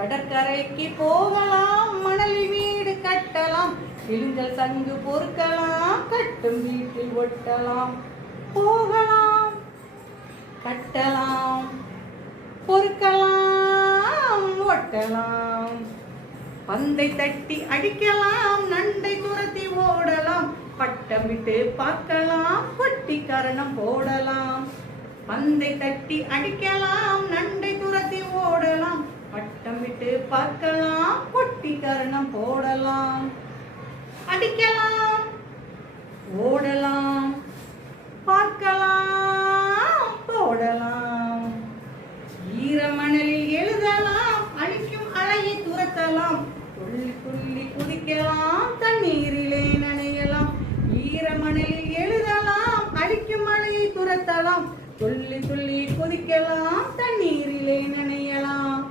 கடற்கரைக்கு போகலாம், மணலில் வீடு கட்டலாம், கிளிஞ்சல் சங்கு பொறுக்கலாம், கட்டும் வீட்டில் ஒட்டலாம். போகலாம், கட்டலாம், பொறுக்கலாம், ஒட்டலாம். பந்தை தட்டி அடிக்கலாம், நண்டை துரத்தி ஓடலாம், பட்டம் விட்டு பார்க்கலாம், பொட்டி கரணம் போடலாம். பந்தை தட்டி அடிக்கலாம், நண்டை துரத்தி ஓடலாம், பட்டம் விட்டு பார்க்கலாம், பொட்டி கரணம் போடலாம். அடிக்கலாம், ஓடலாம், பார்க்கலாம், போடலாம். ஈரமணலில் எழுதலாம், அழிக்கும் அலையை துரத்தலாம், துள்ளி துள்ளி குதிக்கலாம், தண்ணீரிலே நனையலாம். ஈரமணலில் எழுதலாம், அழிக்கும் அலையை துரத்தலாம், துள்ளி துள்ளி குதிக்கலாம், தண்ணீரிலே நனையலாம்.